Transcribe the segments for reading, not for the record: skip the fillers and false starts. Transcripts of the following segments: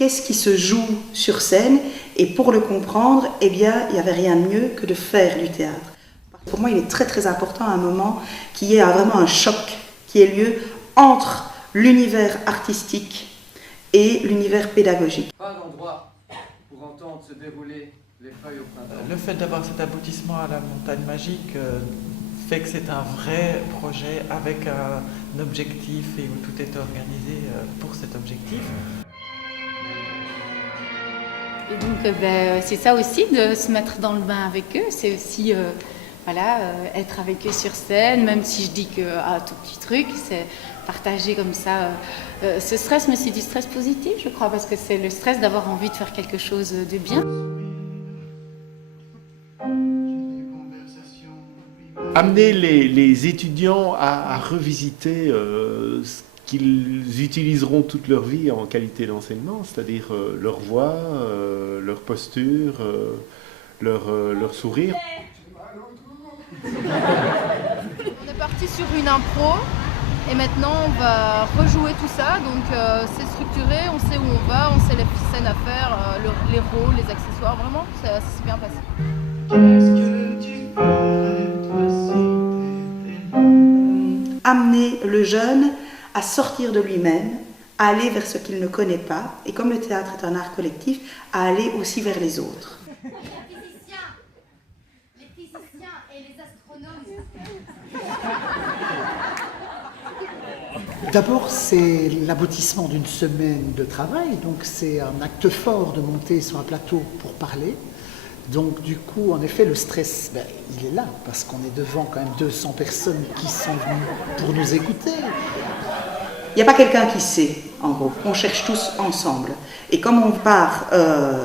qu'est-ce qui se joue sur scène, et pour le comprendre, eh bien, il n'y avait rien de mieux que de faire du théâtre. Pour moi, il est très très important à un moment qu'il y ait vraiment un choc qui ait lieu entre l'univers artistique et l'univers pédagogique. Pas d'endroit pour entendre se dérouler les feuilles au printemps. Le fait d'avoir cet aboutissement à la montagne magique fait que c'est un vrai projet avec un objectif et où tout est organisé pour cet objectif. Et donc c'est ça aussi, de se mettre dans le bain avec eux, c'est aussi être avec eux sur scène, même si je dis que tout petit truc, c'est partager comme ça ce stress, mais c'est du stress positif, je crois, parce que c'est le stress d'avoir envie de faire quelque chose de bien. Amener les étudiants à revisiter ce qu'ils utiliseront toute leur vie en qualité d'enseignement, c'est-à-dire leur voix, leur posture, leur sourire. On est parti sur une impro et maintenant on va rejouer tout ça, donc c'est structuré, on sait où on va, on sait les scènes à faire, les rôles, les accessoires, vraiment ça s'est bien passé. Amener le jeune à sortir de lui-même, à aller vers ce qu'il ne connaît pas, et comme le théâtre est un art collectif, à aller aussi vers les autres. Les physiciens et les astronomes. D'abord, c'est l'aboutissement d'une semaine de travail, donc c'est un acte fort de monter sur un plateau pour parler. Donc du coup, en effet, le stress, il est là, parce qu'on est devant quand même 200 personnes qui sont venues pour nous écouter. Il n'y a pas quelqu'un qui sait, en gros. On cherche tous ensemble. Et comme on part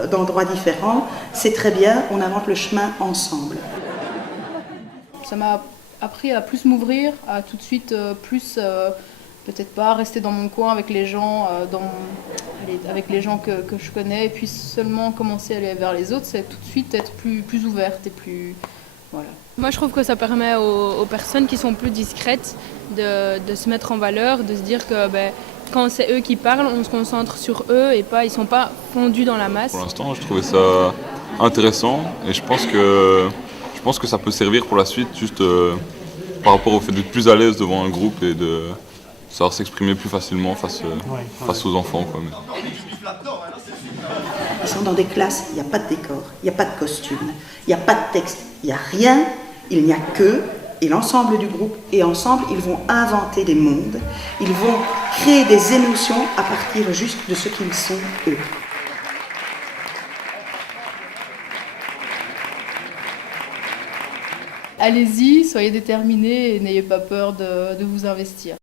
d'endroits différents, c'est très bien, on invente le chemin ensemble. Ça m'a appris à plus m'ouvrir, à tout de suite plus, peut-être pas rester dans mon coin avec les gens, avec les gens que je connais, et puis seulement commencer à aller vers les autres, c'est tout de suite être plus ouverte et plus... Voilà. Moi je trouve que ça permet aux personnes qui sont plus discrètes de se mettre en valeur, de se dire que quand c'est eux qui parlent, on se concentre sur eux et ils ne sont pas fondus dans la masse. Pour l'instant, je trouvais ça intéressant et je pense que ça peut servir pour la suite, juste par rapport au fait d'être plus à l'aise devant un groupe et de savoir s'exprimer plus facilement face aux enfants. Quoi. Ils sont dans des classes, il n'y a pas de décor, il n'y a pas de costume, il n'y a pas de texte, il n'y a rien, il n'y a qu'eux et l'ensemble du groupe. Et ensemble, ils vont inventer des mondes, ils vont créer des émotions à partir juste de ce qu'ils sont eux. Allez-y, soyez déterminés et n'ayez pas peur de vous investir.